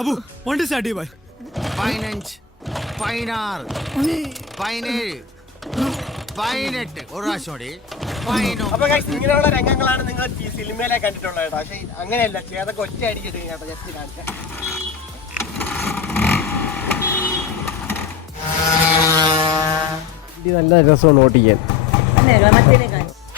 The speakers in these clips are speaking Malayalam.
അബു വണ്ടി സ്റ്റാർട്ട് ചെയ്യ്. 15 16 17 18 ഒരു പ്രാവശ്യം കൂടി. അപ്പൊ ഇങ്ങനെയുള്ള രംഗങ്ങളാണ് നിങ്ങൾ സിനിമയിലെ കണ്ടിട്ടുള്ളത്. പക്ഷെ അങ്ങനെയല്ല, ചേതൊക്കെ ഒറ്റ അടിക്കിട്ട് ജസ്റ്റ് കാണിക്കാം. നല്ല രസമാണ് ഓട്ടിക്കാൻ.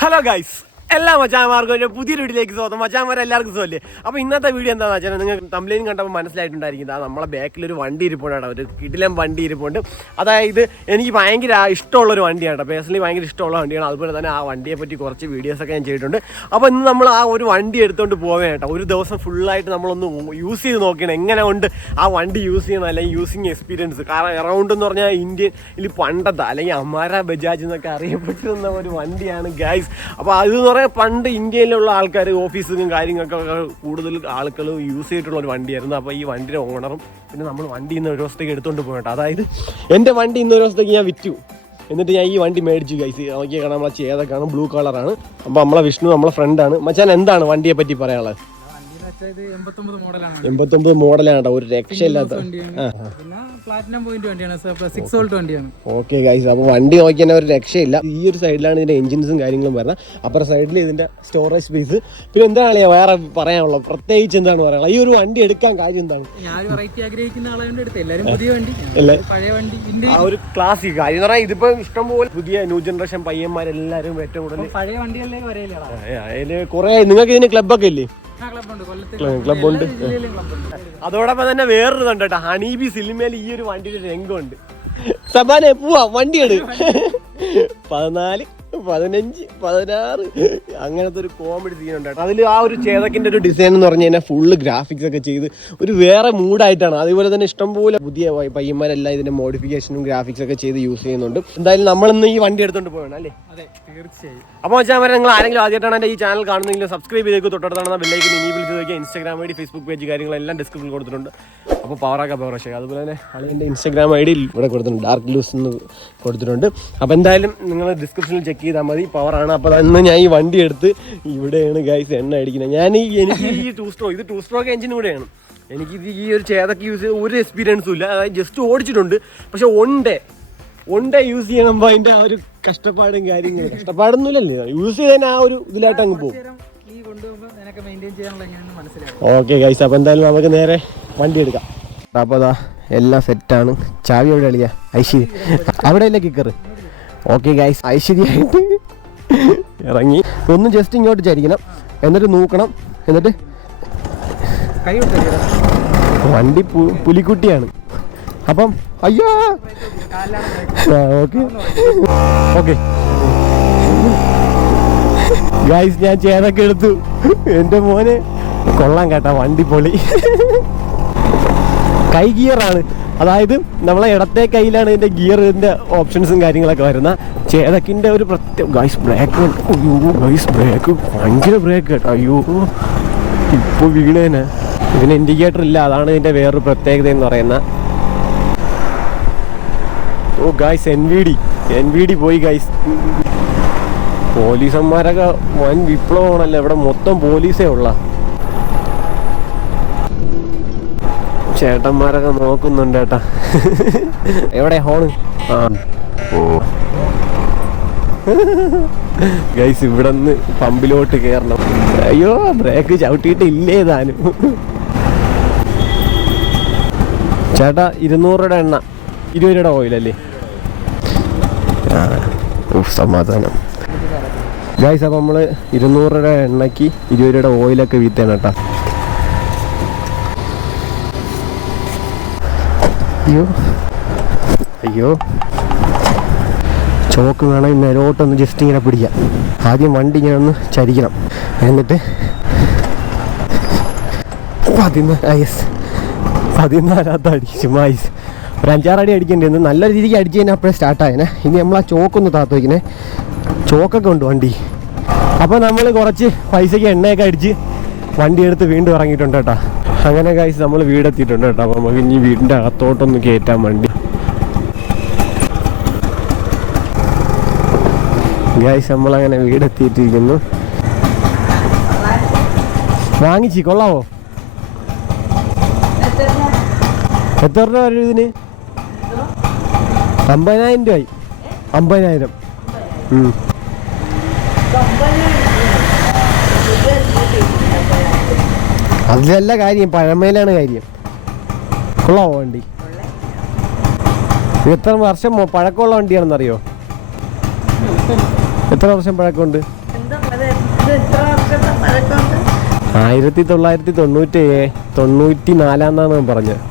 ഹലോ ഗൈസ്, എല്ലാ മച്ചാന്മാർക്കും പുതിയൊരു വീഡിയോയിലേക്ക് സ്വാഗതം. മച്ചാന്മാരെ എല്ലാവർക്കും സുഖമല്ലേ? അപ്പോൾ ഇന്നത്തെ വീഡിയോ എന്താണെന്ന് വെച്ചാൽ നിങ്ങൾ തംബ്ലൈൻ കണ്ടപ്പോൾ മനസ്സിലായിട്ടുണ്ടായിരിക്കും. നമ്മളെ ബാക്കിലൊരു വണ്ടി ഇരിപ്പുണ്ട്, ഒരു കിടിലം വണ്ടി ഇരിപ്പുണ്ട്. അതായത് എനിക്ക് ഭയങ്കര ഇഷ്ടമുള്ളൊരു വണ്ടിയാണ്, പേഴ്സണലി ഭയങ്കര ഇഷ്ടമുള്ള വണ്ടിയാണ്. അതുപോലെ തന്നെ ആ വണ്ടിയെ പറ്റി കുറച്ച് വീഡിയോസൊക്കെ ഞാൻ ചെയ്തിട്ടുണ്ട്. അപ്പോൾ ഇന്ന് നമ്മൾ ആ ഒരു വണ്ടി എടുത്തുകൊണ്ട് പോകാൻ കേട്ടോ. ഒരു ദിവസം ഫുള്ളായിട്ട് നമ്മളൊന്ന് യൂസ് ചെയ്ത് നോക്കണം, എങ്ങനെ കൊണ്ട് ആ വണ്ടി യൂസ് ചെയ്യണം, അല്ലെങ്കിൽ യൂസിങ് എക്സ്പീരിയൻസ്. കാരണം എറൗണ്ട് എന്ന് പറഞ്ഞാൽ ഇന്ത്യയിൽ പണ്ടത്തെ അല്ലെങ്കിൽ അമാര ബജാജ് എന്നൊക്കെ അറിയപ്പെട്ടിരുന്ന ഒരു വണ്ടിയാണ് ഗൈസ്. അപ്പോൾ അതെന്ന് പറയാൻ പണ്ട് ഇന്ത്യയിലുള്ള ആൾക്കാർ ഓഫീസും കാര്യങ്ങൾക്കൊക്കെ കൂടുതൽ ആൾക്കാർ യൂസ് ചെയ്തിട്ടുള്ള ഒരു വണ്ടിയായിരുന്നു. അപ്പോൾ ഈ വണ്ടിയുടെ ഓണറും പിന്നെ നമ്മൾ വണ്ടി ഇന്ന് ഒരു ദിവസത്തേക്ക് എടുത്തുകൊണ്ട് പോകട്ടെ. അതായത് എൻ്റെ വണ്ടി ഇന്നൊരു ദിവസത്തേക്ക് ഞാൻ വിറ്റു, എന്നിട്ട് ഞാൻ ഈ വണ്ടി മേടിച്ചു ഗൈസ്. നോക്കിയാൽ കാണാം, നമ്മളെ ചേതക്കാണ്, ബ്ലൂ കളറാണ്. അപ്പോൾ നമ്മളെ വിഷ്ണു നമ്മളെ ഫ്രണ്ടാണ്. മച്ചാൻ എന്താണ് വണ്ടിയെ പറ്റി പറയാനുള്ളത്? 89 മോഡലാണ്, ഒരു രക്ഷയില്ലാത്ത. ഓക്കെ ഗൈസ്, അപ്പോൾ വണ്ടി നോക്കിയാൽ ഒരു രക്ഷയില്ല. ഈ ഒരു സൈഡിലാണ് ഇതിന്റെ എഞ്ചിൻസും കാര്യങ്ങളും വരുന്നത്, അപ്പുറം സൈഡിൽ ഇതിന്റെ സ്റ്റോറേജ് സ്പേസ്. പിന്നെ എന്താണ് വേറെ പറയാനുള്ളത്? പ്രത്യേകിച്ച് എന്താണ് പറയാനുള്ളത്? ഈ ഒരു വണ്ടി എടുക്കാൻ കാര്യം എന്താണ്? ആ ഒരു ക്ലാസിക് കാര്യം എന്ന് പറഞ്ഞാൽ ഇതിപ്പോ ഇഷ്ടംപോലെ പുതിയ ന്യൂ ജനറേഷൻ പയ്യന്മാരെല്ലാരും ഏറ്റവും കൂടുതൽ പഴയ വണ്ടിയല്ലേ കുറെ. നിങ്ങൾക്ക് ഇതിന് ക്ലബ്ബൊക്കെ ഇല്ലേ? ക്ലബുണ്ട്. അതോടൊപ്പം തന്നെ വേറൊരു കണ്ടോ, ഹണീബി സിനിമയിൽ ഈ ഒരു വണ്ടിയുടെ രംഗമുണ്ട്. സബാനെ പോവാ, വണ്ടിയാണ് 14 15 16 അങ്ങനത്തെ ഒരു കോമഡി സീൻ ഉണ്ട്. അതിൽ ആ ഒരു ചേതക്കിന്റെ ഒരു ഡിസൈൻ എന്ന് പറഞ്ഞു കഴിഞ്ഞാൽ ഫുള്ള് ഗ്രാഫിക്സ് ഒക്കെ ചെയ്ത് ഒരു വേറെ മൂഡായിട്ടാണ്. അതുപോലെ തന്നെ ഇഷ്ടംപോലെ പുതിയ പയ്യന്മാരെല്ലാം ഇതിന്റെ മോഡിഫിക്കേഷനും ഗ്രാഫിക്സ് ഒക്കെ ചെയ്ത് യൂസ് ചെയ്യുന്നുണ്ട്. എന്തായാലും നമ്മളിന്ന് ഈ വണ്ടി എടുത്തോണ്ട് പോകണം അല്ലേ? അപ്പോൾ വെച്ചാൽ നിങ്ങൾ ആരെങ്കിലും ആദ്യമായിട്ടാണ് എൻ്റെ ഈ ചാനൽ കാണുന്നെങ്കിലും സബ്സ്ക്രൈബ് ചെയ്തേക്കും. തൊട്ടടുത്താണ് ബെല്ലൈക്കൻ ഇനേബിൾ ചെയ്ത് വയ്ക്കുക. Instagram I D, Facebook page കാര്യങ്ങളെല്ലാം ഡിസ്ക്രിപ്ഷനിൽ കൊടുത്തിട്ടുണ്ട്. അപ്പോൾ പവറാക്ക പവറശ. അതുപോലെ തന്നെ അതിൻ്റെ ഇൻസ്റ്റാഗ്രാം ഐ ഡി ഇവിടെ കൊടുത്തിട്ടുണ്ട്, ഡാർക്ക് ലൂസ് എന്ന് കൊടുത്തിട്ടുണ്ട്. അപ്പോൾ എന്തായാലും നിങ്ങൾ ഡിസ്ക്രിപ്ഷനിൽ ചെക്ക് ചെയ്താൽ മതി, പവറാണ്. അപ്പോൾ അന്ന് ഞാൻ ഈ വണ്ടി എടുത്ത് ഇവിടെയാണ് ഗൈസ് എണ്ണ അടിക്കുന്നത്. എനിക്ക് ഈ ടൂ സ്ട്രോക്ക് എഞ്ചിൻ കൂടെയാണ്. എനിക്കിത് ഈ ഒരു ചേതക്ക് യൂസ് ചെയ്ത് ഒരു എക്സ്പീരിയൻസും ഇല്ല. അതായത് ജസ്റ്റ് ഓടിച്ചിട്ടുണ്ട്, പക്ഷെ ഒൺ ഡേ യൂസ് ചെയ്യണമ്പോൾ അതിൻ്റെ ആ ഒരു കഷ്ടപ്പാടും കാര്യങ്ങളും, കഷ്ടപ്പാടൊന്നുമില്ലല്ലേ, യൂസ് ചെയ്തതിന് ആ ഒരു ഇതിലായിട്ട് അങ്ങ് പോകും. ഓക്കെ ഗൈസ്, അപ്പോൾ എന്തായാലും നമുക്ക് നേരെ വണ്ടി എടുക്കാം. അപ്പോൾ അതാ എല്ലാം സെറ്റാണ്. ചാവി എവിടെ കളിയാ? ഐശ്വര്യ അവിടെ അല്ലേ കിക്കറ്? ഓക്കെ ഗൈസ്, ഐശ്വര്യമായിട്ട് ഇറങ്ങി ഒന്ന് ജസ്റ്റ് ഇങ്ങോട്ട് ചരിക്കണം, എന്നിട്ട് നോക്കണം, എന്നിട്ട് വണ്ടി പുലിക്കുട്ടിയാണ്. അപ്പം അയ്യോ ഓക്കെ ഓക്കെ ഗൈസ്, ഞാൻ ചേതൊക്കെ എടുത്തു. എൻ്റെ മോനെ കൊള്ളാൻ കേട്ടാ, വണ്ടി പൊളി. കൈ ഗിയറാണ്, അതായത് നമ്മളെ ഇടത്തെ കയ്യിലാണ് ഇതിൻ്റെ ഗിയറിൻ്റെ ഓപ്ഷൻസും കാര്യങ്ങളൊക്കെ വരുന്നത്. ചേതക്കിൻ്റെ ഒരു പ്രത്യേക ഗൈസ് ബ്രേക്ക്. അയ്യോ ഗൈസ്, ബ്രേക്ക് ഭയങ്കര ബ്രേക്ക് കേട്ടോ. അയ്യോ ഇപ്പോൾ വീണേനെ. ഇതിന് ഇൻഡിക്കേറ്റർ ഇല്ല, അതാണ് ഇതിൻ്റെ വേറൊരു പ്രത്യേകത എന്ന് പറയുന്നത്. ഓ ഗൈസ്, എൻ വി ഡി പോയി ഗൈസ്. പോലീസന്മാരൊക്കെ വൻ വിപ്ലവമാണല്ലോ, ഇവിടെ മൊത്തം പോലീസേ ഉള്ള. ചേട്ടന്മാരൊക്കെ നോക്കുന്നുണ്ട് ചേട്ടാ. എവിടെ ഹോണ്? ആ ഗൈസ്, ഇവിടെ നിന്ന് പമ്പിലോട്ട് കയറണം. അയ്യോ ബ്രേക്ക് ചവിട്ടിയിട്ട് ഇല്ലേ താനും. ചേട്ടാ 200 രൂപയുടെ എണ്ണ, 20 രൂപയുടെ ഓയിലല്ലേ? സമാധാനം ഗൈസ്. അപ്പോൾ നമ്മൾ 200 രൂപയുടെ എണ്ണയ്ക്ക് 20 രൂപയുടെ ഓയിലൊക്കെ വീത്താണ് കേട്ടോ. അയ്യോ ചോക്ക് വേണം മേലോട്ടൊന്ന് ജസ്റ്റ് ഇങ്ങനെ പിടിക്കാം. ആദ്യം വണ്ടി ഇങ്ങനെ ഒന്ന് ചരിക്കണം, എന്നിട്ട് 14 അടിച്ചു മായിസ്. ഒരു 5-6 അടി അടിക്കേണ്ടി, നല്ല രീതിക്ക് അടിച്ച് കഴിഞ്ഞാൽ അപ്പോഴേ സ്റ്റാർട്ടായേനെ. ഇനി നമ്മൾ ആ ചോക്കൊന്ന് താത്ത് വയ്ക്കണേ, ചോക്കൊക്കെ ഉണ്ട് വണ്ടി. അപ്പോൾ നമ്മൾ കുറച്ച് പൈസയ്ക്ക് എണ്ണയൊക്കെ അടിച്ച് വണ്ടി എടുത്ത് വീണ്ടും ഇറങ്ങിയിട്ടുണ്ട് കേട്ടോ. അങ്ങനെ ഗൈസ് നമ്മൾ വീടെത്തിയിട്ടുണ്ട് കേട്ടോ. അപ്പോൾ നമുക്ക് ഇനി വീടിൻ്റെ അകത്തോട്ടൊന്ന് കയറ്റാൻ വണ്ടി. ഗൈസ് നമ്മളങ്ങനെ വീടെത്തിയിട്ടിരിക്കുന്നു. വാങ്ങിച്ച് കൊള്ളാവോ? എത്ര രൂപ വരും ഇതിന്? 50,000 രൂപയായി. 50,000. അതിലല്ല കാര്യം, പഴമയിലാണ് കാര്യം. കൊള്ളാമോ വണ്ടി? എത്ര വർഷം പഴക്കമുള്ള വണ്ടിയാണെന്നറിയോ? എത്ര വർഷം പഴക്കമുണ്ട്? 1994 പറഞ്ഞത്.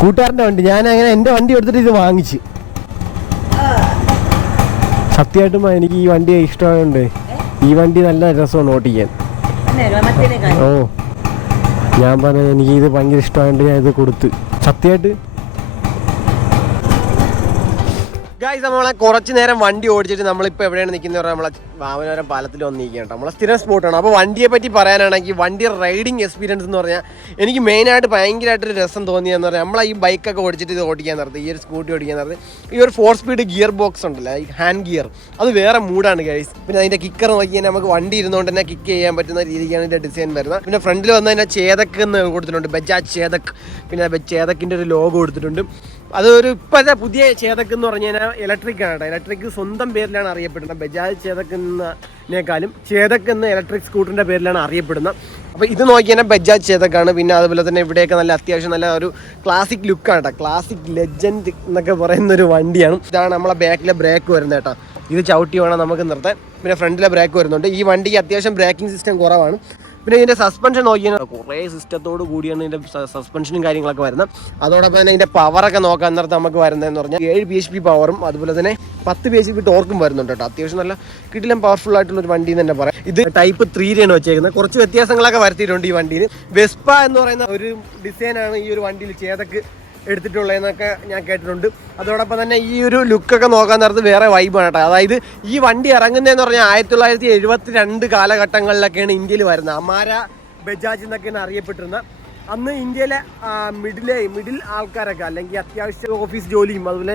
കൂട്ടുകാരൻ്റെ വണ്ടി. ഞാൻ അങ്ങനെ എൻ്റെ വണ്ടി എടുത്തിട്ട് ഇത് വാങ്ങിച്ച്. സത്യമായിട്ടും എനിക്ക് ഈ വണ്ടി ഇഷ്ടമായതുകൊണ്ട് ഈ വണ്ടി നല്ല രസമാണ് ഓട്ടിക്കാൻ. ഓ, ഞാൻ പറഞ്ഞു എനിക്ക് ഇത് ഭയങ്കര ഇഷ്ടമായതുകൊണ്ട് ഞാൻ ഇത് കൊടുത്ത്. സത്യമായിട്ട് ഗായ്സ്, നമ്മളെ കുറച്ച് നേരം വണ്ടി ഓടിച്ചിട്ട് നമ്മളിപ്പോൾ എവിടെയാണ് നിൽക്കുന്നത് പറഞ്ഞാൽ നമ്മളെ വാമനപുരം പാലത്തിൽ വന്നിരിക്കുകയാണ്. നമ്മളെ സ്ഥിരം സ്പോട്ടാണ്. അപ്പോൾ വണ്ടിയെ പറ്റി പറയാനാണെങ്കിൽ വണ്ടി റൈഡിങ് എക്സ്പീരിയൻസ് എന്ന് പറഞ്ഞാൽ എനിക്ക് മെയിനായിട്ട് ഭയങ്കരമായിട്ടൊരു രസം തോന്നിയെന്ന് പറഞ്ഞാൽ നമ്മളെ ഈ ബൈക്കൊക്കെ ഓടിച്ചിട്ട് ഇത് ഓടിക്കാൻ നിർത്തി, ഈ ഒരു സ്കൂട്ടി ഓടിക്കാൻ നിർത്തി. ഈ ഒരു 4 സ്പീഡ് ഗിയർ ബോക്സ് ഉണ്ടല്ലോ, ഈ ഹാൻഡ് ഗിയർ, അത് വേറെ മൂഡാണ് ഗൈസ്. പിന്നെ അതിൻ്റെ കിക്കർ നോക്കിയാൽ നമുക്ക് വണ്ടി ഇരുന്നുകൊണ്ട് തന്നെ കിക്ക് ചെയ്യാൻ പറ്റുന്ന രീതിക്കാണ് ഇതിൻ്റെ ഡിസൈൻ വരുന്നത്. പിന്നെ ഫ്രണ്ടിൽ വന്ന് തന്നെ ചേതക്ക് എന്ന് കൊടുത്തിട്ടുണ്ട്, ബജാജ് ചേതക്ക്. പിന്നെ ചേതക്കിൻ്റെ ഒരു ലോഗോ കൊടുത്തിട്ടുണ്ട്. അതൊരു ഇപ്പോഴത്തെ പുതിയ ചേതക്ക് എന്ന് പറഞ്ഞു കഴിഞ്ഞാൽ ഇലക്ട്രിക് ആണ് കേട്ടോ. ഇലക്ട്രിക് സ്വന്തം പേരിലാണ് അറിയപ്പെടുന്നത്. ബജാജ് ചേതക്കിനേക്കാളും ചേതക്ക് എന്ന ഇലക്ട്രിക് സ്കൂട്ടറിൻ്റെ പേരിലാണ് അറിയപ്പെടുന്നത്. അപ്പോൾ ഇത് നോക്കി കഴിഞ്ഞാൽ ബജാജ് ചേതക്കാണ്. പിന്നെ അതുപോലെ തന്നെ ഇവിടെയൊക്കെ നല്ല അത്യാവശ്യം നല്ല ഒരു ക്ലാസിക് ലുക്കാണ് കേട്ടോ. ക്ലാസിക് ലെജൻഡ് എന്നൊക്കെ പറയുന്നൊരു വണ്ടിയാണ്. ഇതാണ് നമ്മളെ ബാക്കിലെ ബ്രേക്ക് വരുന്നത് കേട്ടോ. ഇത് ചവിട്ടി വേണം നമുക്ക് നിർത്താൻ. പിന്നെ ഫ്രണ്ടിലെ ബ്രേക്ക് വരുന്നുണ്ട്. ഈ വണ്ടിക്ക് അത്യാവശ്യം ബ്രേക്കിംഗ് സിസ്റ്റം കുറവാണ്. പിന്നെ ഇതിൻ്റെ സസ്പെൻഷൻ നോക്കിയാൽ കുറേ സിസ്റ്റത്തോട് കൂടിയാണ് ഇതിൻ്റെ സസ്പെൻഷനും കാര്യങ്ങളൊക്കെ വരുന്നത്. അതോടൊപ്പം തന്നെ ഇതിൻ്റെ പവറൊക്കെ നോക്കാൻ നേരത്തെ നമുക്ക് വരുന്നതെന്ന് പറഞ്ഞാൽ 7 PHP പവറും അതുപോലെ തന്നെ 10 PHP ടോർക്കും വരുന്നുണ്ട് കേട്ടോ. അത്യാവശ്യം നല്ല കിടിലം പവർഫുൾ ആയിട്ടുള്ളൊരു വണ്ടി എന്ന് തന്നെ പറയാം. ഇത് ടൈപ്പ് 3 വെച്ചേക്കുന്നത്. കുറച്ച് വ്യത്യാസങ്ങളൊക്കെ വരുത്തിയിട്ടുണ്ട് ഈ വണ്ടിയിൽ. വെസ്പ എന്ന് പറയുന്ന ഒരു ഡിസൈനാണ് ഈ ഒരു വണ്ടിയിൽ ചേതക്ക് എടുത്തിട്ടുള്ളതെന്നൊക്കെ ഞാൻ കേട്ടിട്ടുണ്ട്. അതോടൊപ്പം തന്നെ ഈ ഒരു ലുക്കൊക്കെ നോക്കാൻ നേരത്ത് വേറെ വൈബാണ് കേട്ടോ. അതായത് ഈ വണ്ടി ഇറങ്ങുന്നതെന്ന് പറഞ്ഞാൽ 1972 കാലഘട്ടങ്ങളിലൊക്കെയാണ് ഇന്ത്യയിൽ വരുന്നത്. അമാര ബജാജ് എന്നൊക്കെയാണ് അറിയപ്പെട്ടിരുന്നത്. അന്ന് ഇന്ത്യയിലെ മിഡിൽ ആൾക്കാരൊക്കെ അല്ലെങ്കിൽ അത്യാവശ്യം ഓഫീസ് ജോലിയും അതുപോലെ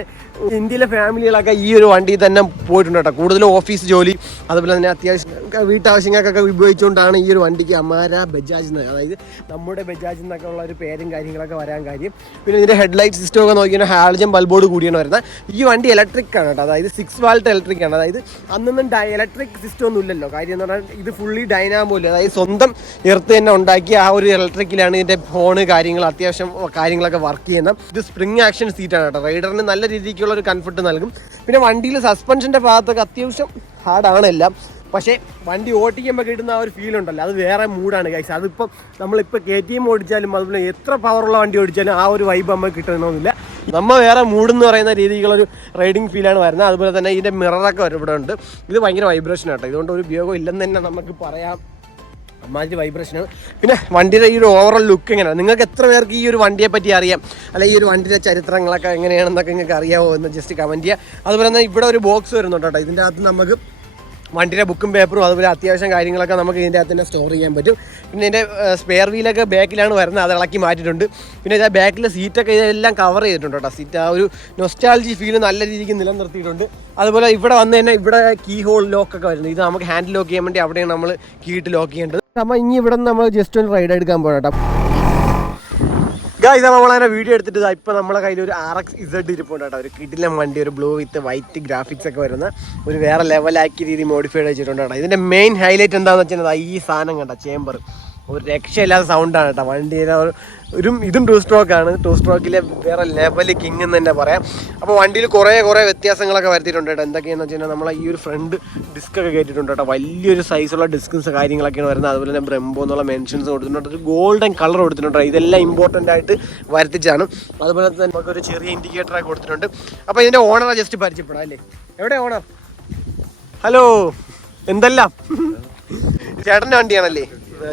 ഇന്ത്യയിലെ ഫാമിലികളൊക്കെ ഈ ഒരു വണ്ടിയിൽ തന്നെ പോയിട്ടുണ്ട് കേട്ടോ. കൂടുതലും ഓഫീസ് ജോലി അതുപോലെ തന്നെ അത്യാവശ്യം വീട്ടാവശ്യങ്ങൾക്കൊക്കെ ഉപയോഗിച്ചുകൊണ്ടാണ് ഈ ഒരു വണ്ടിക്ക് അമാര ബജാജ് എന്ന്, അതായത് നമ്മുടെ ബജാജ് എന്നൊക്കെ ഉള്ള ഒരു പേരും കാര്യങ്ങളൊക്കെ വരാൻ കാര്യം. പിന്നെ ഇതിൻ്റെ ഹെഡ്ലൈറ്റ് സിസ്റ്റം ഒക്കെ നോക്കിയാൽ ഹാലജൻ ബൾബോട് കൂടിയാണ് വരുന്നത്. ഈ വണ്ടി ഇലക്ട്രിക് ആണ് കേട്ടോ. അതായത് 6 വാൾട്ട് ഇലക്ട്രിക് ആണ്. അതായത് അന്നൊന്നും ഇലക്ട്രിക് സിസ്റ്റം ഒന്നും ഇല്ലല്ലോ. കാര്യം എന്ന് പറഞ്ഞാൽ ഇത് ഫുള്ളി ഡൈനാമോയില്ല, അതായത് സ്വന്തം എർത്ത് തന്നെ ഉണ്ടാക്കിയ ആ ഒരു ഇലക്ട്രിക്കിലാണ് ഇതിൻ്റെ ഫോണ് കാര്യങ്ങൾ അത്യാവശ്യം കാര്യങ്ങളൊക്കെ വർക്ക് ചെയ്യുന്ന. ഇത് സ്പ്രിംഗ് ആക്ഷൻ സീറ്റാണ് കേട്ടോ. റൈഡറിന് നല്ല രീതിക്കുള്ള ഒരു കംഫർട്ട് നൽകും. പിന്നെ വണ്ടിയിൽ സസ്പെൻഷൻ്റെ ഭാഗത്തൊക്കെ അത്യാവശ്യം ഹാർഡാണ് എല്ലാം. പക്ഷേ വണ്ടി ഓടിക്കുമ്പോൾ കിട്ടുന്ന ആ ഒരു ഫീൽ ഉണ്ടല്ലോ, അത് വേറെ മൂഡാണ് ഗൈസ്. അതിപ്പം നമ്മളിപ്പോൾ KTM ഓടിച്ചാലും അതുപോലെ എത്ര പവറുള്ള വണ്ടി ഓടിച്ചാലും ആ ഒരു വൈബ് നമുക്ക് കിട്ടണമെന്നില്ല. നമ്മൾ വേറെ മൂഡെന്ന് പറയുന്ന രീതിക്കുള്ളൊരു റൈഡിങ് ഫീലാണ് വരുന്നത്. അതുപോലെ തന്നെ ഇതിൻ്റെ മിററൊക്കെ ഇവിടെ ഉണ്ട്. ഇത് ഭയങ്കര വൈബ്രേഷൻ ആട്ടോ. ഇതുകൊണ്ട് ഒരു ഉപയോഗം ഇല്ലെന്ന് തന്നെ നമുക്ക് പറയാം. അമ്മാതിരി വൈബ്രേഷനാണ്. പിന്നെ വണ്ടിയുടെ ഈ ഒരു ഓവറോൾ ലുക്ക് എങ്ങനെയാണ്? നിങ്ങൾക്ക് എത്ര പേർക്ക് ഈ ഒരു വണ്ടിയെ പറ്റി അറിയാം, അല്ലെങ്കിൽ ഈ ഒരു വണ്ടിയുടെ ചരിത്രങ്ങളൊക്കെ എങ്ങനെയാണെന്നൊക്കെ നിങ്ങൾക്ക് അറിയാമോ എന്ന് ജസ്റ്റ് കമൻറ്റ് ചെയ്യുക. അതുപോലെ തന്നെ ഇവിടെ ഒരു ബോക്സ് വരുന്നുണ്ട് കേട്ടോ. ഇതിൻ്റെ അകത്ത് നമുക്ക് വണ്ടിയുടെ ബുക്കും പേപ്പറും അതുപോലെ അത്യാവശ്യം കാര്യങ്ങളൊക്കെ നമുക്ക് ഇതിൻ്റെ അകത്ത് തന്നെ സ്റ്റോർ ചെയ്യാൻ പറ്റും. പിന്നെ ഇതിൻ്റെ സ്പെയർ വീലൊക്കെ ബാക്കിലാണ് വരുന്നത്, അത് ഇളക്കി മാറ്റിയിട്ടുണ്ട്. പിന്നെ ഇതിൻ്റെ ബാക്കിലെ സീറ്റൊക്കെ ഇതെല്ലാം കവർ ചെയ്തിട്ടുണ്ട് കേട്ടോ. സീറ്റ് ആ ഒരു നൊസ്റ്റാൾജി ഫീൽ നല്ല രീതിക്ക് നിലനിർത്തിയിട്ടുണ്ട്. അതുപോലെ ഇവിടെ വന്ന് തന്നെ ഇവിടെ കീ ഹോൾ ലോക്കൊക്കെ വരുന്നത്. ഇത് നമുക്ക് ഹാൻഡിൽ ലോക്ക് ചെയ്യാൻ വേണ്ടി അവിടെയാണ് നമ്മൾ കീയിട്ട് ലോക്ക് ചെയ്യേണ്ടത്. നമ്മൾ ഇനി ഇവിടെ നിന്ന് നമ്മൾ ജസ്റ്റ് ഒന്ന് റൈഡ് എടുക്കാൻ പോകണം കേട്ടോ. ഗായ്സ്, നമ്മളങ്ങനെ വീഡിയോ എടുത്തിട്ട് ഇപ്പോൾ നമ്മളെ കയ്യിൽ ഒരു RXZ ഇരിപ്പുണ്ട് കേട്ടോ. ഒരു കിടിലം വണ്ടി, ഒരു ബ്ലൂ വിത്ത് വൈറ്റ് ഗ്രാഫിക്സ് ഒക്കെ വരുന്ന ഒരു വേറെ ലെവലാക്കി രീതി മോഡിഫൈഡ് വെച്ചിട്ടുണ്ട് കേട്ടോ. ഇതിൻ്റെ മെയിൻ ഹൈലൈറ്റ് എന്താണെന്ന് വെച്ചാൽ ഈ സാധനം കേട്ടോ, ചേമ്പർ. ഒരു രക്ഷയില്ലാത്ത സൗണ്ടാണ് കേട്ടോ. വണ്ടിയുടെ ഇതും 2 സ്ട്രോക്കാണ്. 2 സ്ട്രോക്കിലെ വേറെ ലെവൽ കിങ് എന്ന് തന്നെ പറയാം. അപ്പോൾ വണ്ടിയിൽ കുറേ വ്യത്യാസങ്ങളൊക്കെ വരുത്തിയിട്ടുണ്ട് കേട്ടോ. എന്തൊക്കെയാണെന്ന് വെച്ച് കഴിഞ്ഞാൽ നമ്മളെ ഈ ഒരു ഫ്രണ്ട് ഡിസ്കൊക്കെ കയറ്റിയിട്ടുണ്ട് കേട്ടോ. വലിയൊരു സൈസുള്ള ഡിസ്കൻസ് കാര്യങ്ങളൊക്കെയാണ് വരുന്നത്. അതുപോലെ തന്നെ ബ്രെംബോ എന്നുള്ള മെൻഷൻസ് കൊടുത്തിട്ടുണ്ട്. ഒരു ഗോൾഡൻ കളർ കൊടുത്തിട്ടുണ്ട്. ഇതെല്ലാം ഇമ്പോർട്ടൻ്റ് ആയിട്ട് വരുത്തിച്ചാണ്. അതുപോലെ തന്നെ നമുക്കൊരു ചെറിയ ഇൻഡിക്കേറ്ററൊക്കെ കൊടുത്തിട്ടുണ്ട്. അപ്പോൾ ഇതിൻ്റെ ഓണറെ ജസ്റ്റ് പരിചയപ്പെടാം അല്ലേ? എവിടെ ഓണർ? ഹലോ, എന്തെല്ലാം? ചേട്ടൻ്റെ വണ്ടിയാണല്ലേ?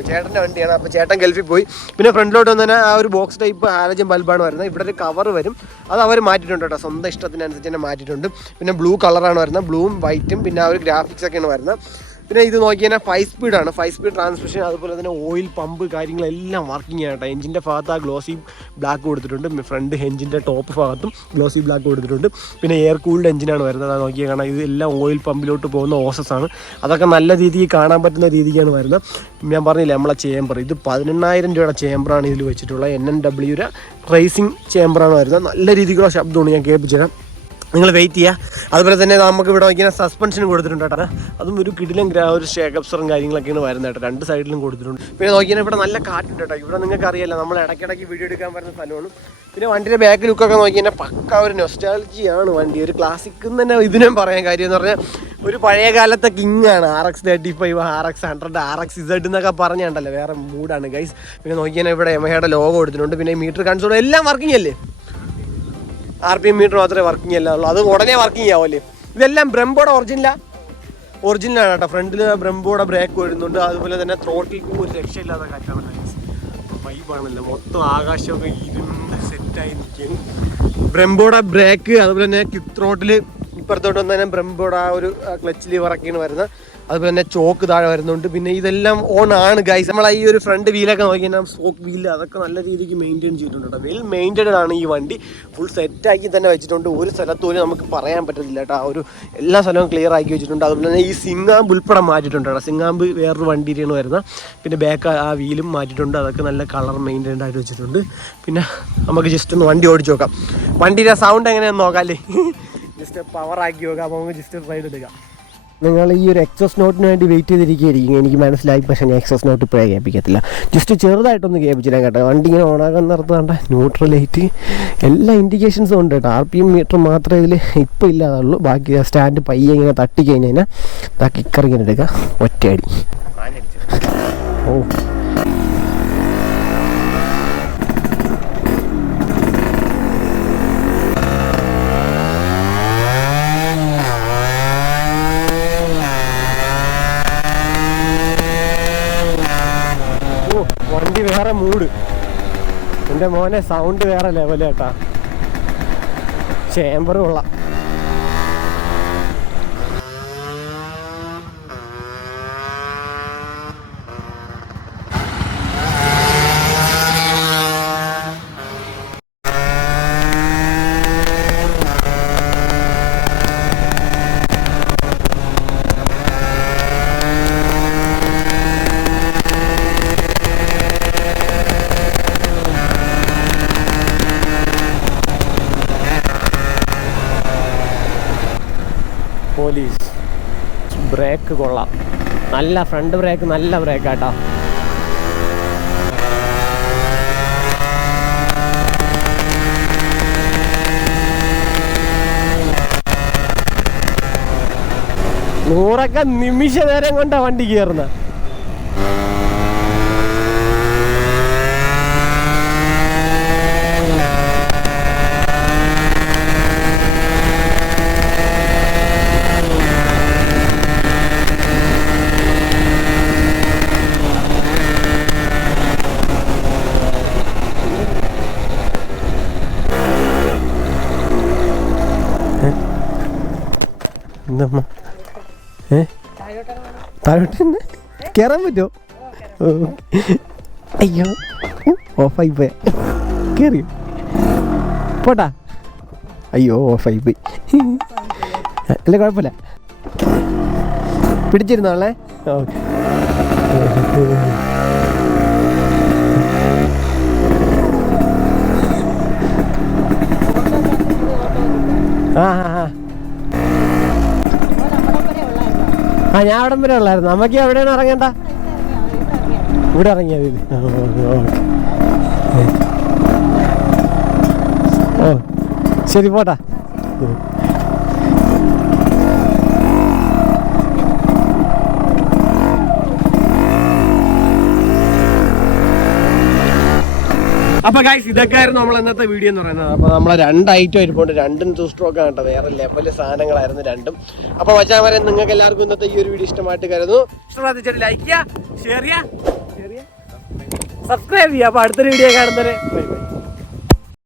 ചേട്ടൻ്റെ വണ്ടിയാണ്. അപ്പോൾ ചേട്ടൻ ഗൾഫിൽ പോയി. പിന്നെ ഫ്രണ്ടിലോട്ട് വന്ന് ആ ഒരു ബോക്സ് ടൈപ്പ് ഹാലജൻ ബൾബാണ് വരുന്നത്. ഇവിടെ ഒരു കവർ വരും, അത് അവർ മാറ്റിയിട്ടുണ്ട് കേട്ടോ. സ്വന്തം ഇഷ്ടത്തിനനുസരിച്ച് തന്നെ മാറ്റിയിട്ടുണ്ട്. പിന്നെ ബ്ലൂ കളറാണ് വരുന്നത്, ബ്ലൂവും വൈറ്റും. പിന്നെ ആ ഒരു ഗ്രാഫിക്സ് ഒക്കെയാണ് വരുന്നത്. പിന്നെ ഇത് നോക്കിയാൽ 5 സ്പീഡാണ്, 5 സ്പീഡ് ട്രാൻസ്മിഷൻ. അതുപോലെ തന്നെ ഓയിൽ പമ്പ് കാര്യങ്ങളെല്ലാം വർക്കിംഗ് ആകട്ടെ. എഞ്ചിൻ്റെ ഭാഗത്ത് ആ ഗ്ലോസി ബ്ലാക്ക് കൊടുത്തിട്ടുണ്ട്, ഫ്രണ്ട് എഞ്ചിൻ്റെ ടോപ്പ് ഭാഗത്തും ഗ്ലോസി ബ്ലാക്ക് കൊടുത്തിട്ടുണ്ട്. പിന്നെ എയർ കൂൾഡ് എഞ്ചിനാണ് വരുന്നത്. അത് നോക്കിയാൽ കാണാം, ഇതെല്ലാം ഓയിൽ പമ്പിലോട്ട് പോകുന്ന ഓസസാണ്. അതൊക്കെ നല്ല രീതിയിൽ കാണാൻ പറ്റുന്ന രീതിക്കാണ് വരുന്നത്. ഞാൻ പറഞ്ഞില്ല നമ്മളെ ചേമ്പർ, ഇത് 18,000 രൂപയുടെ ചേമ്പറാണ് ഇതിൽ വെച്ചിട്ടുള്ള. NNW റേസിംഗ് ചേമ്പറാണ് വരുന്നത്. നല്ല രീതിക്കുള്ള ശബ്ദമാണ്, ഞാൻ കേൾപ്പിച്ചു തരാം, നിങ്ങൾ വെയിറ്റ് ചെയ്യുക. അതുപോലെ തന്നെ നമുക്ക് ഇവിടെ നോക്കിയാൽ സസ്പെൻഷൻ കൊടുത്തിട്ടുണ്ട് കേട്ടോ. അതും ഒരു കിടിലം ഒരു ഷേക്കപ്സറും കാര്യങ്ങളൊക്കെയാണ് വരുന്നത് കേട്ടോ. 2 സൈഡിലും കൊടുത്തിട്ടുണ്ട്. പിന്നെ നോക്കിയാൽ ഇവിടെ നല്ല കാറ്റുണ്ട് കേട്ടോ. ഇവിടെ നിങ്ങൾക്ക് അറിയാമല്ലോ, നമ്മൾ ഇടയ്ക്കിടയ്ക്ക് വീഡിയോ എടുക്കാൻ വരുന്ന സ്ഥലമാണ്. പിന്നെ വണ്ടിയുടെ ബാക്ക് ലുക്കൊക്കെ നോക്കിയാൽ പക്ക ഒരു നൊസ്റ്റാൾജിയാണ് വണ്ടി, ഒരു ക്ലാസിക് തന്നെ ഇതിനും പറയാൻ കാര്യം എന്ന് പറഞ്ഞാൽ ഒരു പഴയ കാലത്തെ കിങ്ങാണ്. RX35, RX100, RXZ എന്നൊക്കെ പറഞ്ഞുണ്ടല്ലോ, വേറെ മൂഡാണ് ഗൈസ്. പിന്നെ നോക്കിയാൽ ഇവിടെ യമഹയുടെ ലോഗോ കൊടുത്തിട്ടുണ്ട്. പിന്നെ മീറ്റർ കൺസോൾ എല്ലാം വർക്കിംഗ് അല്ലേ, RPM മീറ്റർ മാത്രമേ വർക്കിംഗ് അല്ല ഉള്ളൂ, അത് ഉടനെ വർക്കിംഗ് ആവുമല്ലേ. ഇതെല്ലാം ബ്രംബോയുടെ ഒറിജിനലാണ് കേട്ടോ. ഫ്രണ്ടിൽ ബ്രംബോയുടെ ബ്രേക്ക് വരുന്നുണ്ട്. അതുപോലെ തന്നെ ത്രോട്ടിൽ ഒരു രക്ഷയില്ലാത്ത കാറ്റാണ്, വൈബാണല്ലോ. മൊത്തം ആകാശമൊക്കെ ഇരുന്ന് സെറ്റായി നിൽക്കുകയാണ്. ബ്രംബോയുടെ ബ്രേക്ക്, അതുപോലെ തന്നെ ക്വിക്ക് ത്രോട്ടിൽ ഇപ്പുറത്തോട്ട് വന്ന് തന്നെ ബ്രംബോയുടെ ആ ഒരു ക്ലച്ച് ലീവറൊക്കെയാണ് വരുന്നത്. അതുപോലെ തന്നെ ചോക്ക് താഴെ വരുന്നുണ്ട്. പിന്നെ ഇതെല്ലാം ഓൺ ആണ് ഗൈസ്. നമ്മൾ ഈ ഒരു ഫ്രണ്ട് വീലൊക്കെ നോക്കിയാൽ സ്റ്റോക്ക് വീല് അതൊക്കെ നല്ല രീതിക്ക് മെയിൻറ്റെയിൻ ചെയ്തിട്ടുണ്ട്. വെൽ മെയിൻറ്റൈൻഡ് ആണ് ഈ വണ്ടി, ഫുൾ സെറ്റാക്കി തന്നെ വെച്ചിട്ടുണ്ട്. ഒരു സ്ഥലത്തോലും നമുക്ക് പറയാൻ പറ്റത്തില്ല കേട്ടോ. ആ ഒരു എല്ലാ സ്ഥലവും ക്ലിയർ ആക്കി വെച്ചിട്ടുണ്ട്. അതുപോലെ തന്നെ ഈ സിംഗാമ്പ് ഉൾപ്പെടെ മാറ്റിയിട്ടുണ്ട് കേട്ടോ. സിംഗാമ്പ് വേറൊരു വണ്ടിയിലാണ് വരുന്നത്. പിന്നെ ബാക്ക് ആ വീലും മാറ്റിയിട്ടുണ്ട്. അതൊക്കെ നല്ല കളർ മെയിൻറ്റൈൻഡ് ആയിട്ട് വെച്ചിട്ടുണ്ട്. പിന്നെ നമുക്ക് ജസ്റ്റ് ഒന്ന് വണ്ടി ഓടിച്ച് നോക്കാം. വണ്ടിയുടെ സൗണ്ട് എങ്ങനെയാണെന്ന് നോക്കാം അല്ലേ, ജസ്റ്റ് പവർ ആക്കി നോക്കാം. അപ്പോൾ നമുക്ക് ജസ്റ്റ് റൈഡ് എടുക്കാം. നിങ്ങൾ ഈ ഒരു എക്സോസ് നോട്ടിന് വേണ്ടി വെയിറ്റ് ചെയ്തിരിക്കുകയായിരിക്കും, എനിക്ക് മനസ്സിലായി. പക്ഷേ ഞാൻ എക്സോസ് നോട്ട് ഇപ്പോഴേ കേൾപ്പിക്കത്തില്ല, ജസ്റ്റ് ചെറുതായിട്ടൊന്ന് കേൾപ്പിച്ചില്ല കേട്ടോ. വണ്ടി ഇങ്ങനെ ഓണാക്കാൻ നിർത്താണ്ട, ന്യൂട്രൽ ലൈറ്റ് എല്ലാ ഇൻഡിക്കേഷൻസും ഉണ്ട് കേട്ടോ. RPM മീറ്റർ മാത്രമേ ഇതിൽ ഇപ്പോൾ ഇല്ലാതുള്ളൂ. ബാക്കി സ്റ്റാൻഡ് പയ്യെ ഇങ്ങനെ തട്ടി കഴിഞ്ഞാൽ കിക്കർ ഇങ്ങനെ എടുക്കുക, ഒറ്റയടി. ഓ വണ്ടി വേറെ മൂഡ്, എൻ്റെ മോനെ സൗണ്ട് വേറെ ലെവൽ കേട്ടാ. ചേമ്പർ കൊള്ളാം. പോലീസ് ബ്രേക്ക് കൊള്ളാം, നല്ല ഫ്രണ്ട് ബ്രേക്ക്, നല്ല ബ്രേക്കാട്ടോ. നൂറൊക്കെ നിമിഷ നേരം കൊണ്ടാ വണ്ടി കയറുന്ന. എന്തമ്മ താഴോട്ട് കയറാൻ പറ്റുമോ? അയ്യോ ഓഫായി പോയ, കയറിയോ? പോട്ടാ. അയ്യോ ഓഫായി പോയി. അല്ല കുഴപ്പമില്ല, പിടിച്ചിരുന്നോളേ. ഓക്കെ. ആ ഹാ ഹാ ആ ഞാൻ അവിടം വരെ ഉള്ളായിരുന്നു. നമുക്ക് എവിടെയാണ് ഇറങ്ങേണ്ട? ഇവിടെ ഇറങ്ങിയാൽ ഓ ശരി പോട്ടാ. അപ്പോൾ ഗൈസ് ഇതൊക്കെയായിരുന്നു നമ്മൾ ഇന്നത്തെ വീഡിയോ എന്ന് പറയുന്നത്. അപ്പോൾ നമ്മളെ 2 ഐറ്റം ഇരിപ്പുണ്ട്, 2 2 സ്ട്രോക്ക് ആണ് കേട്ടോ. വേറെ ലെവൽ സാധനങ്ങളായിരുന്നു 2ഉം. അപ്പോൾ മച്ചാമാരെ നിങ്ങൾക്ക് എല്ലാവർക്കും ഇന്നത്തെ ഈ ഒരു വീഡിയോ ഇഷ്ടമായിട്ട് കരുതുന്നു. ഇഷ്ടമായിട്ട് ലൈക്ക് ചെയ്യുക, ഷെയർ ചെയ്യുക, സബ്സ്ക്രൈബ് ചെയ്യുക. അപ്പോൾ അടുത്തൊരു വീഡിയോ കാണുന്നവരെ ബൈ ബൈ.